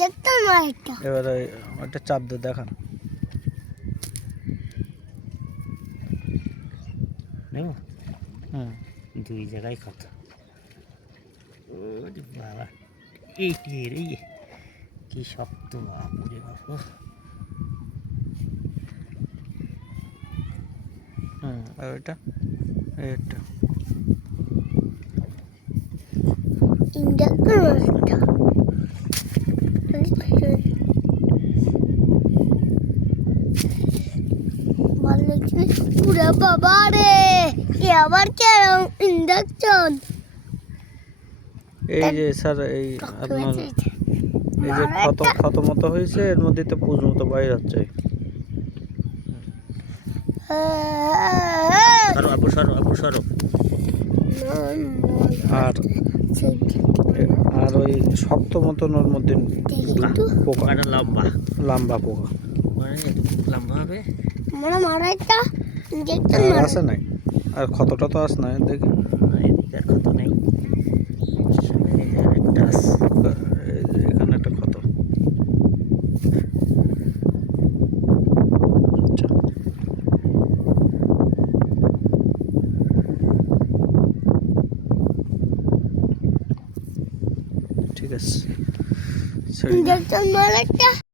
দেখতাম না এটা। এবার ওটা চাপ দিয়ে দেখান। নেব হুম, দুই জায়গায় কত ওরে বাবা এইটি রে কি শক্ত বাপুরে বাপু আর এটা এটা দেখতাম না এটা। ভালো লাগছে। পুরা বাবা রে, এ আবার কেরম ইন্ডাকশন। এই যে স্যার এই আপনার এই যে ক্ষত মতো হয়েছে, এর মধ্যে তো পুজ মতো বাইরে যাচ্ছে। সরো আপু সরো আপু সরো আর আর ওই শক্ত মতন ওর মধ্যে পোকা, এটা লম্বা লম্বা পোকা মানে এটা খুব লম্বা হবে মানে মারা একটা ইন্ডাকশন আর মারা। আছে নাই, আর ক্ষতটা তো আস নাই দেখি। এদিকে আর কত নেই এই যে একটা আছে। এই যে এখানে একটা ক্ষত। আচ্ছা, ঠিক আছে। ইন্ডাকশন মারা একটা।